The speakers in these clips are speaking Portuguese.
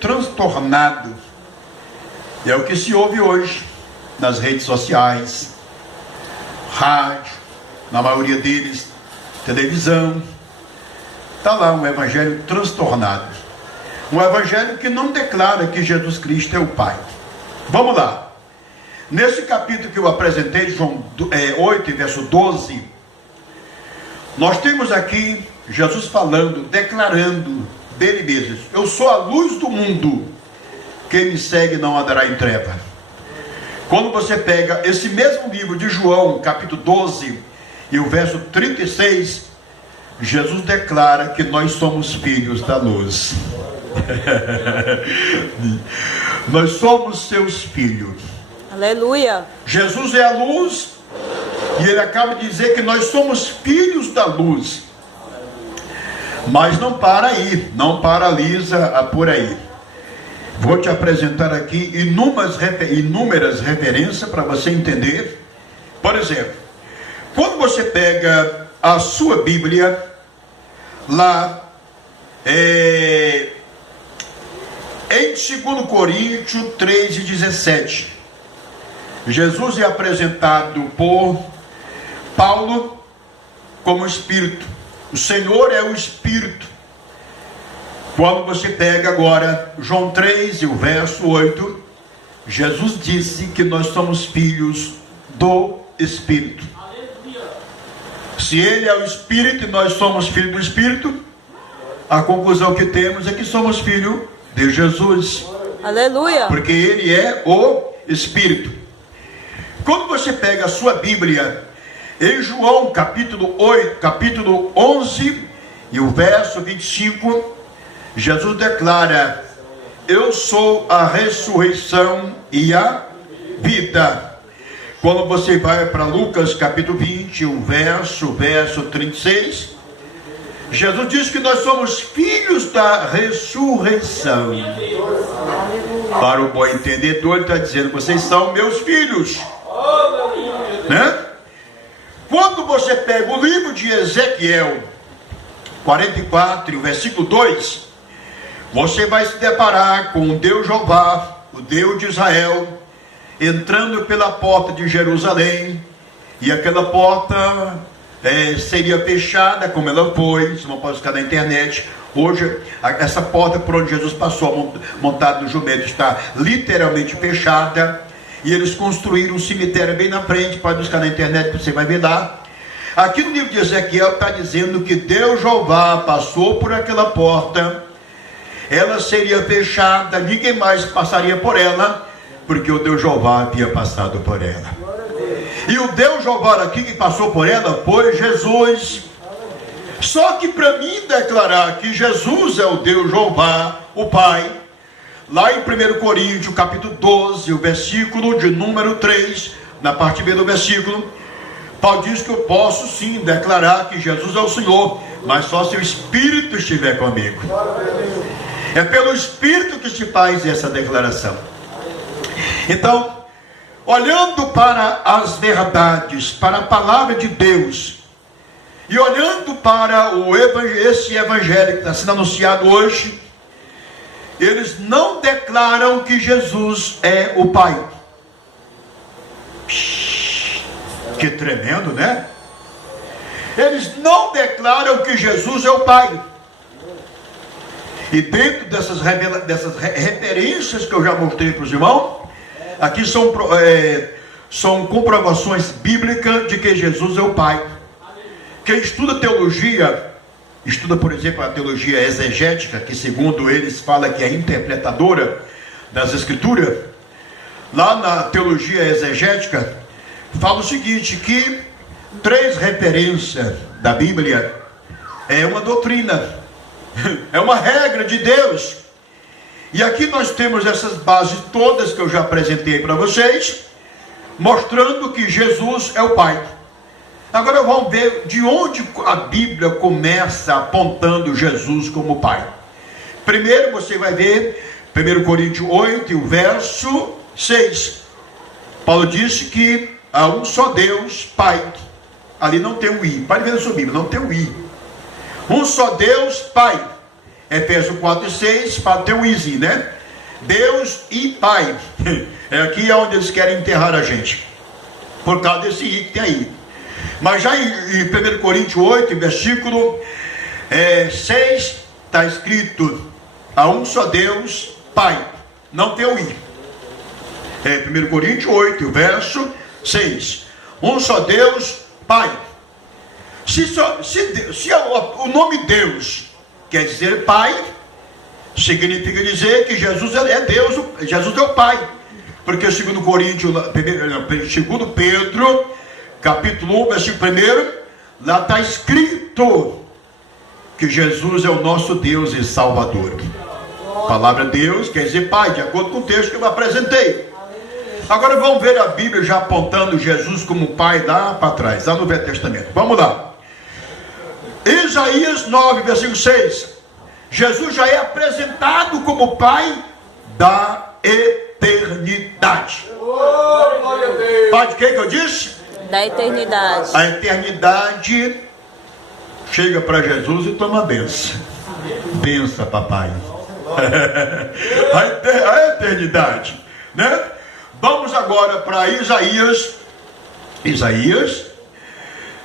transtornado. É o que se ouve hoje nas redes sociais, rádio, na maioria deles, televisão. Está lá um evangelho transtornado. Um evangelho que não declara que Jesus Cristo é o Pai. Vamos lá. Nesse capítulo que eu apresentei, João 8, verso 12, nós temos aqui Jesus falando, declarando dele mesmo: eu sou a luz do mundo, quem me segue não andará em treva. Quando você pega esse mesmo livro de João, capítulo 12, e o verso 36, Jesus declara que nós somos filhos da luz. Nós somos seus filhos. Aleluia. Jesus é a luz, e ele acaba de dizer que nós somos filhos da luz. Mas não para aí, não paralisa por aí. Vou te apresentar aqui inúmeras referências para você entender. Por exemplo, quando você pega a sua Bíblia, lá em 2 Coríntios 3:17, Jesus é apresentado por Paulo como Espírito. O Senhor é o Espírito. Quando você pega agora João 3 e o verso 8, Jesus disse que nós somos filhos do Espírito. Se Ele é o Espírito e nós somos filhos do Espírito, a conclusão que temos é que somos filhos de Jesus. Aleluia. Porque Ele é o Espírito. Quando você pega a sua Bíblia, em João capítulo 11 e o verso 25, Jesus declara: eu sou a ressurreição e a vida. Quando você vai para Lucas capítulo 20, o verso 36, Jesus diz que nós somos filhos da ressurreição. Para o bom entendedor, ele está dizendo: vocês são meus filhos, né? Quando você pega o livro de Ezequiel 44, o versículo 2, você vai se deparar com o Deus Jeová, o Deus de Israel, entrando pela porta de Jerusalém, e aquela porta seria fechada como ela foi. Você não pode ficar na internet. Hoje, essa porta por onde Jesus passou, montado no jumento, está literalmente fechada. E eles construíram um cemitério bem na frente. Pode buscar na internet, você vai ver lá. Aqui no livro de Ezequiel está dizendo que Deus Jeová passou por aquela porta. Ela seria fechada, ninguém mais passaria por ela, porque o Deus Jeová havia passado por ela. E o Deus Jeová aqui que passou por ela foi Jesus. Só que para mim declarar que Jesus é o Deus Jeová, o Pai, lá em 1 Coríntios capítulo 12, o versículo de número 3, na parte B do versículo, Paulo diz que eu posso sim declarar que Jesus é o Senhor, mas só se o Espírito estiver comigo. É pelo Espírito que se faz essa declaração. Então, olhando para as verdades, para a palavra de Deus, e olhando para esse evangelho que está sendo anunciado hoje, eles não declaram que Jesus é o Pai. Que tremendo, né? Eles não declaram que Jesus é o Pai. E dentro dessas referências que eu já mostrei para os irmãos, aqui são comprovações bíblicas de que Jesus é o Pai. Quem estuda teologia, estuda, por exemplo, a teologia exegética, que segundo eles fala que é interpretadora das Escrituras, lá na teologia exegética, fala o seguinte, que 3 referências da Bíblia é uma doutrina, é uma regra de Deus. E aqui nós temos essas bases todas que eu já apresentei para vocês, mostrando que Jesus é o Pai. Agora vamos ver de onde a Bíblia começa apontando Jesus como Pai. Primeiro você vai ver 1 Coríntios 8, e o verso 6. Paulo disse que há um só Deus, Pai. Ali não tem o I. Pode ver na sua Bíblia, não tem o I. Um só Deus, Pai. Efésios 4 e 6, fala, tem um easy, né? Deus e Pai. Aqui é onde eles querem enterrar a gente, por causa desse I que tem aí. Mas já em 1 Coríntios 8, versículo 6, está escrito: há um só Deus, Pai. Não tem o I. 1 Coríntios 8, verso 6. Um só Deus, Pai. Se o nome Deus quer dizer Pai, significa dizer que Jesus é Deus, Jesus é o Pai. Porque segundo Pedro, capítulo 1, versículo 1, lá está escrito que Jesus é o nosso Deus e Salvador. A palavra Deus quer dizer Pai, de acordo com o texto que eu apresentei. Agora vamos ver a Bíblia já apontando Jesus como Pai lá para trás, lá no Velho Testamento. Vamos lá. Isaías 9, versículo 6. Jesus já é apresentado como Pai da eternidade. Pai de quem que eu disse? Da eternidade. A eternidade chega para Jesus e toma benção. Benção, papai. A eternidade, né? Vamos agora para Isaías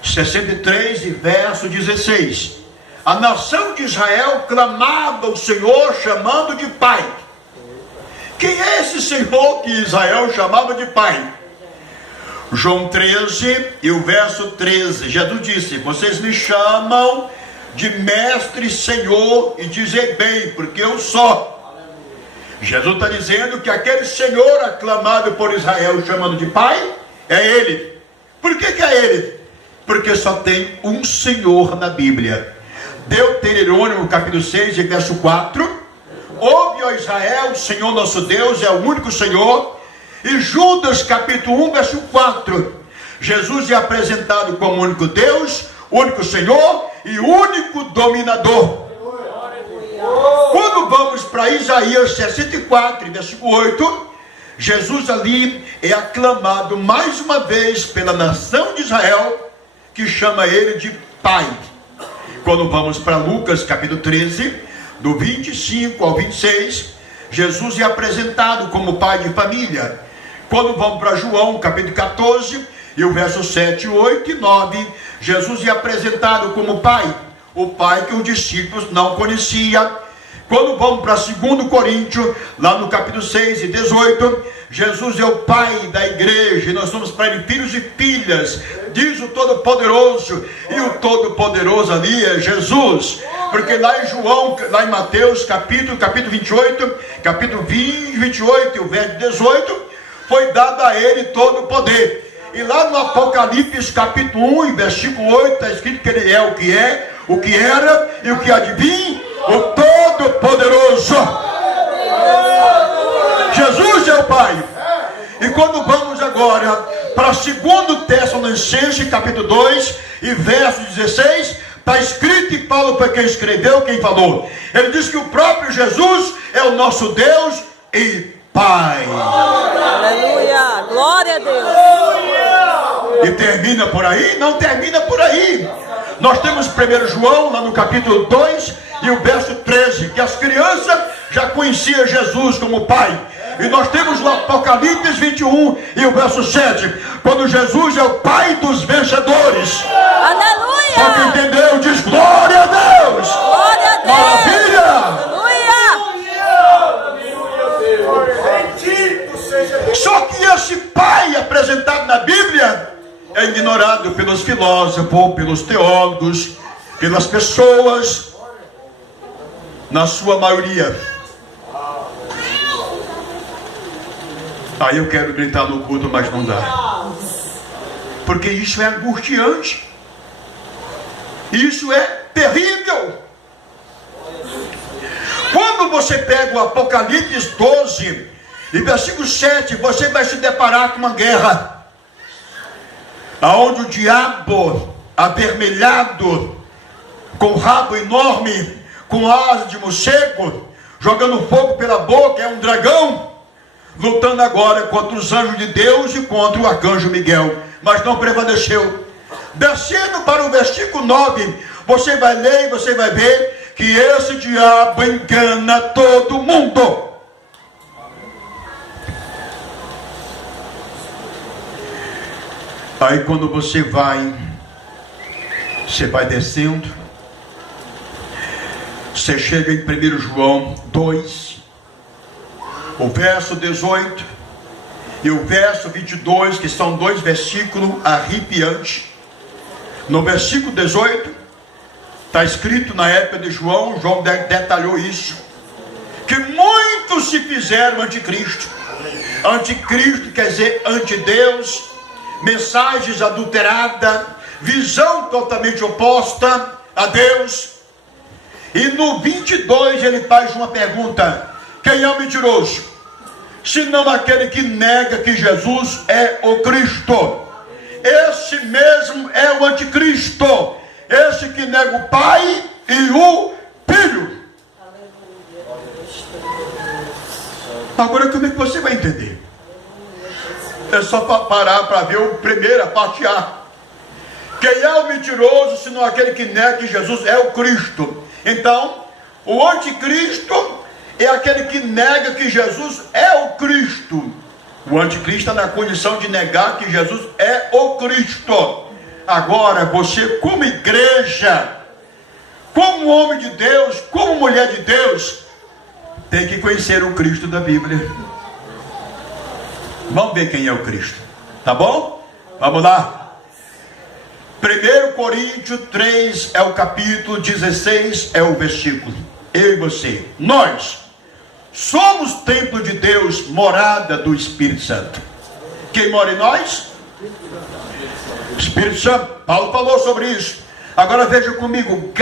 63 e verso 16. A nação de Israel clamava ao Senhor chamando de Pai. Quem é esse Senhor que Israel chamava de Pai? João 13 e o verso 13. Jesus disse: vocês me chamam de mestre, Senhor, e dizem bem, porque eu sou. Jesus está dizendo que aquele Senhor aclamado por Israel chamando de Pai é Ele. Por que é Ele? Porque só tem um Senhor na Bíblia. Deuteronômio capítulo 6 e verso 4. Ouve, ó Israel, o Senhor nosso Deus é o único Senhor. E Judas capítulo 1 verso 4. Jesus é apresentado como o único Deus, o único Senhor e o único dominador. Quando vamos para Isaías 64, versículo 8, Jesus ali é aclamado mais uma vez pela nação de Israel, que chama ele de Pai. Quando vamos para Lucas capítulo 13, do 25 ao 26, Jesus é apresentado como pai de família. Quando vamos para João capítulo 14, e o verso 7, 8 e 9, Jesus é apresentado como pai, o pai que os discípulos não conheciam. Quando vamos para 2 Coríntios, lá no capítulo 6 e 18, Jesus é o pai da igreja, e nós somos para ele filhos e filhas, diz o Todo-Poderoso, e o Todo-Poderoso ali é Jesus, porque lá em João, lá em Mateus, capítulo 28, capítulo 20, 28, e o verso 18, foi dado a ele todo o poder. E lá no Apocalipse, capítulo 1, versículo 8, está escrito que ele é, o que era e o que há de vir, o Todo-Poderoso. Jesus é o Pai. E quando vamos agora para 2 Tessalonicenses, capítulo 2, e verso 16, está escrito, e Paulo foi quem escreveu, quem falou. Ele diz que o próprio Jesus é o nosso Deus e Pai. Aleluia. Glória a Deus. E termina por aí? Não termina por aí. Nós temos 1 João, lá no capítulo 2, e o verso 13, que as crianças já conheciam Jesus como Pai. E nós temos o Apocalipse 21 e o verso 7, quando Jesus é o Pai dos vencedores. Aleluia. Só que entendeu, diz glória a Deus. Glória a Deus. Maravilha. Aleluia. Só que esse Pai apresentado na Bíblia é ignorado pelos filósofos, pelos teólogos, pelas pessoas, na sua maioria. Aí eu quero gritar no culto, mas não dá. Porque isso é angustiante. Isso é terrível. Quando você pega o Apocalipse 12 e versículo 7, você vai se deparar com uma guerra, aonde o diabo avermelhado, com rabo enorme, com asas de morcego, jogando fogo pela boca, é um dragão, lutando agora contra os anjos de Deus e contra o arcanjo Miguel, mas não prevaleceu. Descendo para o versículo 9, você vai ler e você vai ver que esse diabo engana todo mundo. Aí quando você vai descendo, você chega em 1 João 2, o verso 18 e o verso 22, que são dois versículos arrepiantes. No versículo 18, está escrito na época de João detalhou isso, que muitos se fizeram anticristo. Anticristo quer dizer antideus, mensagens adulteradas, visão totalmente oposta a Deus. E no 22 ele faz uma pergunta: quem é o mentiroso? Senão aquele que nega que Jesus é o Cristo. Esse mesmo é o anticristo, esse que nega o Pai e o Filho. Agora como é que você vai entender? É só parar para ver a primeira parte A. Quem é o mentiroso, senão aquele que nega que Jesus é o Cristo? Então, o anticristo é aquele que nega que Jesus é o Cristo. O anticristo está na condição de negar que Jesus é o Cristo. Agora, você como igreja, como homem de Deus, como mulher de Deus, tem que conhecer o Cristo da Bíblia. Vamos ver quem é o Cristo, tá bom? Vamos lá. 1 Coríntios 3 é o capítulo, 16 é o versículo. Eu e você, nós somos templo de Deus, morada do Espírito Santo. Quem mora em nós? Espírito Santo. Paulo falou sobre isso. Agora veja comigo,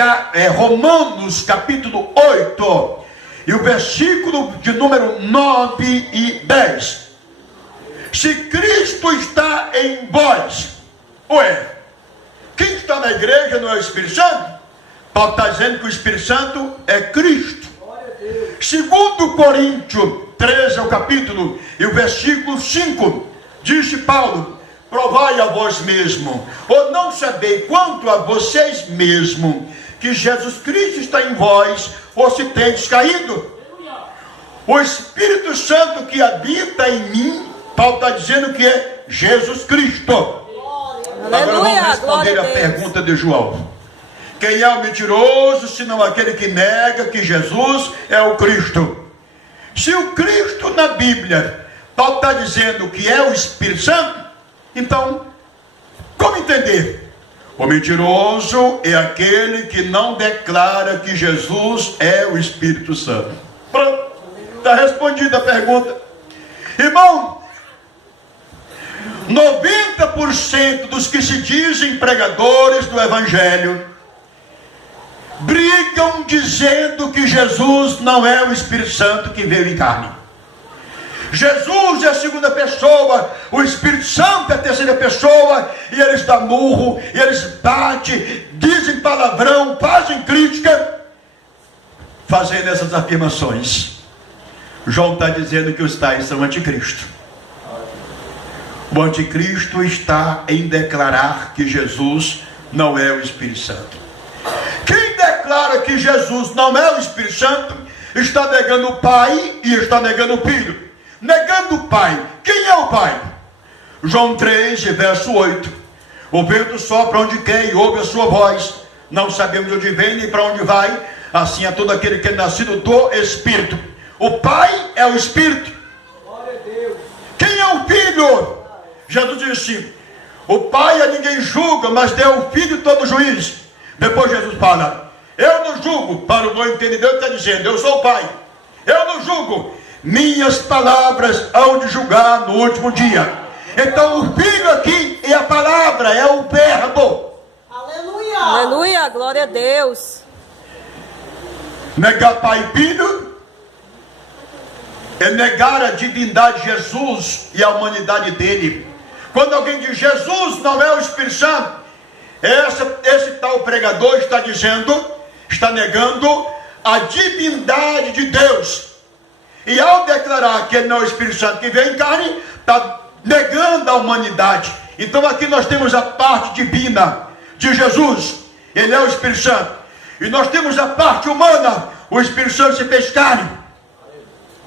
Romanos capítulo 8 e o versículo de número 9 e 10. Se Cristo está em vós, quem está na igreja não é o Espírito Santo? Paulo está dizendo que o Espírito Santo é Cristo. Segundo Coríntios 13 é o capítulo e o versículo 5, disse Paulo: provai a vós mesmo, ou não sabeis quanto a vocês mesmos, que Jesus Cristo está em vós, ou se tendes caído. O Espírito Santo que habita em mim, Paulo está dizendo que é Jesus Cristo. Agora vamos responder a pergunta de João: quem é o mentiroso, senão aquele que nega que Jesus é o Cristo? Se o Cristo na Bíblia, Paulo está dizendo que é o Espírito Santo, então, como entender? O mentiroso é aquele que não declara que Jesus é o Espírito Santo. Pronto, está respondida a pergunta. Irmão, 90% dos que se dizem pregadores do Evangelho brigam dizendo que Jesus não é o Espírito Santo que veio em carne. Jesus é a segunda pessoa, o Espírito Santo é a terceira pessoa, e eles dão murro, e eles batem, dizem palavrão, fazem crítica, fazendo essas afirmações. João está dizendo que os tais são anticristo. O anticristo está em declarar que Jesus não é o Espírito Santo. Quem declara que Jesus não é o Espírito Santo está negando o Pai e está negando o Filho. Negando o Pai. Quem é o Pai? João 3, verso 8. O vento sopra onde quer e ouve a sua voz. Não sabemos de onde vem nem para onde vai. Assim é todo aquele que é nascido do Espírito. O Pai é o Espírito. Quem é o Filho? Jesus disse: o Pai a ninguém julga, mas deu o Filho todo juiz. Depois Jesus fala: eu não julgo. Para o bom entendedor está dizendo: eu sou o Pai, eu não julgo. Minhas palavras hão de julgar no último dia. Então o Filho aqui é a palavra, é o verbo. Aleluia. Aleluia, glória a Deus. Negar Pai e Filho é negar a divindade de Jesus e a humanidade dele. Quando alguém diz Jesus não é o Espírito Santo, esse tal pregador está dizendo, está negando a divindade de Deus. E ao declarar que ele não é o Espírito Santo que veio em carne, está negando a humanidade. Então aqui nós temos a parte divina de Jesus. Ele é o Espírito Santo. E nós temos a parte humana. O Espírito Santo se fez carne.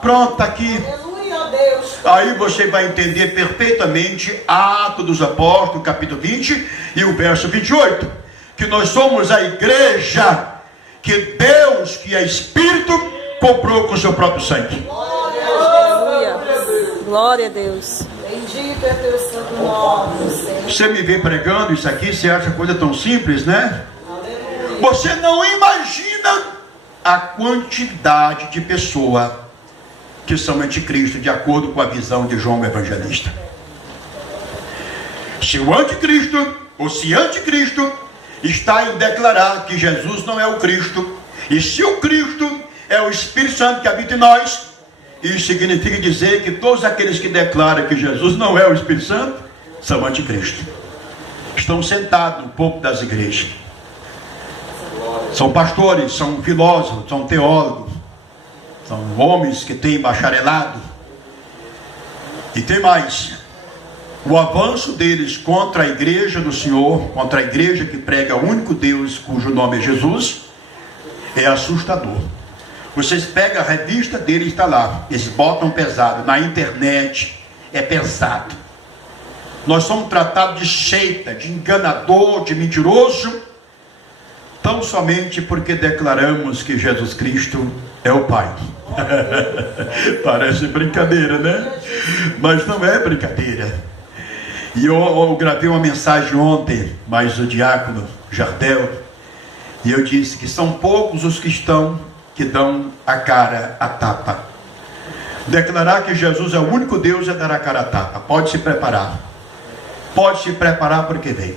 Pronto, está aqui. Aleluia, Deus. Aí você vai entender perfeitamente Atos dos Apóstolos, capítulo 20 e o verso 28. Que nós somos a igreja que Deus, que é Espírito, comprou com o seu próprio sangue. Aleluia. Glória a Deus. Bendito é teu santo nome, Senhor. Você me vê pregando isso aqui, você acha coisa tão simples, né? Aleluia. Você não imagina a quantidade de pessoas que são anticristo, de acordo com a visão de João Evangelista. Se o anticristo, ou se anticristo, está em declarar que Jesus não é o Cristo, e se o Cristo é o Espírito Santo que habita em nós, isso significa dizer que todos aqueles que declaram que Jesus não é o Espírito Santo, são anticristo. Estão sentados no púlpito das igrejas. São pastores, são filósofos, são teólogos, são homens que têm bacharelado. E tem mais. O avanço deles contra a igreja do Senhor, contra a igreja que prega o único Deus, cujo nome é Jesus, é assustador. Vocês pegam a revista deles, está lá. Eles botam pesado. Na internet é pesado. Nós somos tratados de seita, de enganador, de mentiroso, tão somente porque declaramos que Jesus Cristo é o Pai. Parece brincadeira, né? Mas não é brincadeira. E eu gravei uma mensagem ontem, mas o diácono Jardel, e eu disse que são poucos os cristãos que dão a cara a tapa. Declarar que Jesus é o único Deus é dar a cara a tapa. Pode se preparar. Pode se preparar porque vem.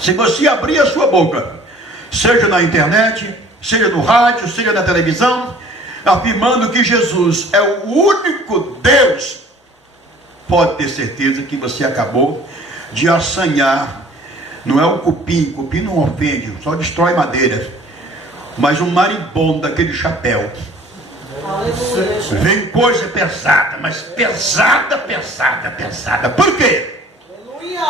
Se você abrir a sua boca, seja na internet, seja no rádio, seja na televisão, afirmando que Jesus é o único Deus, pode ter certeza que você acabou de assanhar. Não é o cupim não ofende, só destrói madeira, mas um marimbondo daquele chapéu. Aleluia. Vem coisa pesada, mas pesada. Por quê? Aleluia.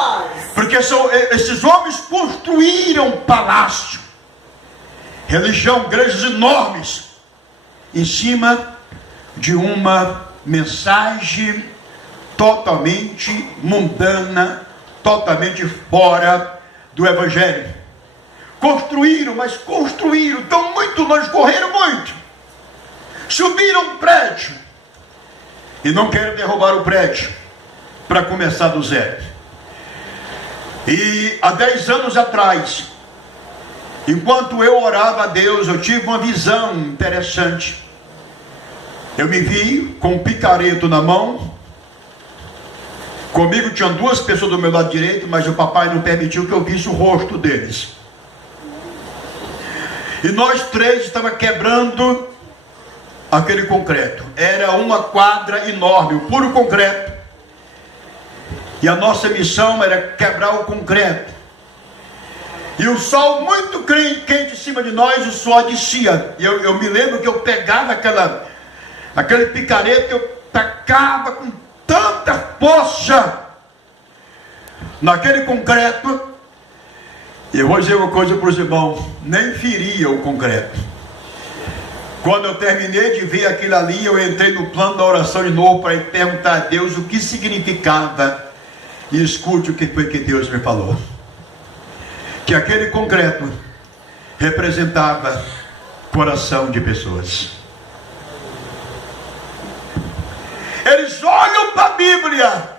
Porque esses homens construíram palácio, religião, igrejas enormes, em cima de uma mensagem totalmente mundana, totalmente fora do Evangelho. Construíram, tão muito longe, correram muito, subiram um prédio e não querem derrubar o prédio para começar do zero. E há 10 anos atrás, enquanto eu orava a Deus, eu tive uma visão interessante. Eu me vi com um picareto na mão. Comigo tinham 2 pessoas do meu lado direito, mas o papai não permitiu que eu visse o rosto deles. E nós 3 estávamos quebrando aquele concreto. Era uma quadra enorme, o puro concreto. E a nossa missão era quebrar o concreto. E o sol muito quente em cima de nós, o sol descia. E eu me lembro que eu pegava aquele picareta, que eu tacava com tanta força naquele concreto. E eu vou dizer uma coisa para os irmãos, nem feria o concreto. Quando eu terminei de ver aquilo ali, eu entrei no plano da oração de novo para perguntar a Deus o que significava. E escute o que foi que Deus me falou. Que aquele concreto representava coração de pessoas. Eles olham para a Bíblia.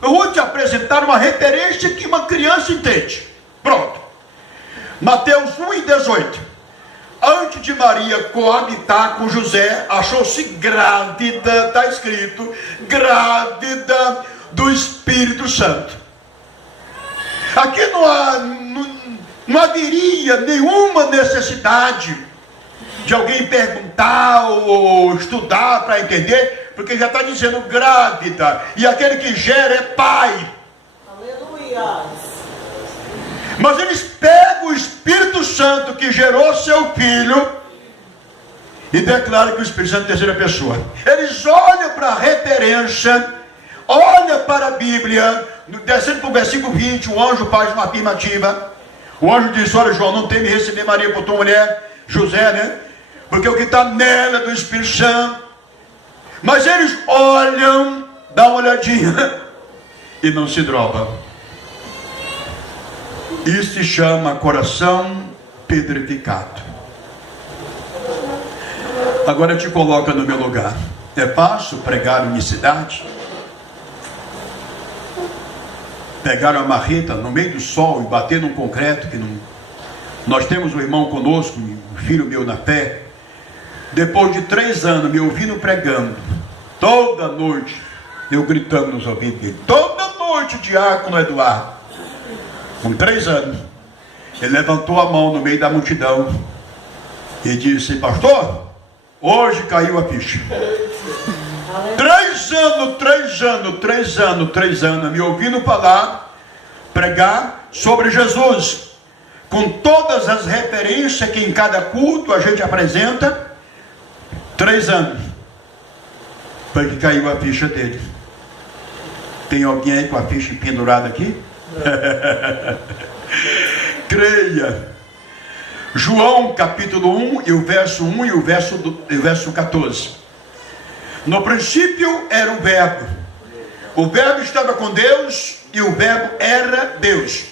Eu vou te apresentar uma referência que uma criança entende. Pronto. Mateus 1:18. Antes de Maria coabitar com José, achou-se grávida, está escrito, grávida do Espírito Santo. Aqui não haveria nenhuma necessidade de alguém perguntar ou estudar para entender, porque já está dizendo grávida, e aquele que gera é pai. Aleluia. Mas eles pegam o Espírito Santo que gerou seu filho e declaram que o Espírito Santo é a terceira pessoa. Eles olham para a referência, olham para a Bíblia, descendo para o versículo 20, o anjo faz uma afirmativa. O anjo disse: olha, João, não teme receber Maria por tua mulher, José, né? Porque o que está nela é do Espírito Santo. Mas eles olham, dá uma olhadinha e não se droga. Isso se chama coração pedrificado. Agora te coloca no meu lugar. É fácil pregar unicidade? Pegar uma marreta no meio do sol e bater num concreto que não... Nós temos um irmão conosco, um filho meu na fé. Depois de 3 anos me ouvindo pregando, toda noite, eu gritando nos ouvidos dele, toda noite o diácono Eduardo, com 3 anos, ele levantou a mão no meio da multidão e disse: pastor, hoje caiu a ficha. 3 anos, me ouvindo falar, pregar sobre Jesus, com todas as referências que em cada culto a gente apresenta. 3 anos foi que caiu a ficha dele. Tem alguém aí com a ficha pendurada aqui? Creia. João capítulo 1 e o verso 1 e o verso 14. No princípio era o verbo estava com Deus e o verbo era Deus.